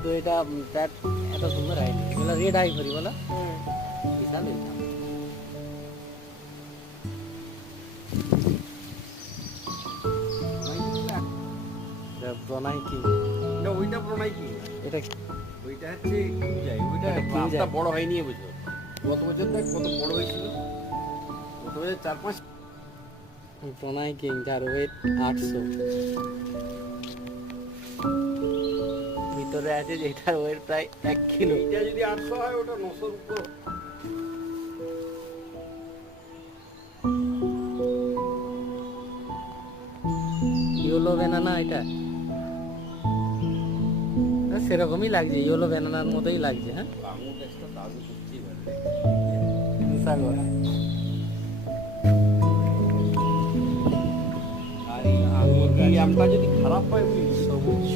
কিন্তু এটা প্যাট এত সুন্দর হয়নি, এগুলো রেড আইভরি বলো, বিশাল ইনকাম। প্রণয় কি না ওইটা প্রণয় কি এটা ওইটা হচ্ছে কিউজাই, ওইটা ওটা কিউজাই। বাচ্চা বড় হয়নি এবছর। গত বছর দেখ কত বড় হয়েছিল, গত বছর 4-5। প্রণয় কিং যার ওয়েট 800, ভিতরে আছে যেটার ওয়েট প্রায় 1 কিলো। এইটা যদি 800 হয় ওটা 900 উপর। ইয়েলো ব্যানানা এটা সেরকমই লাগছে, ইয়েলো ব্যানানার মতোই লাগছে। হ্যাঁ, আঙুর গাছটা দারুণ করছি এবারে। বিশাল বড়। আর এই আঙুর এই আমটা যদি খারাপ হয় বুঝলি সবুজ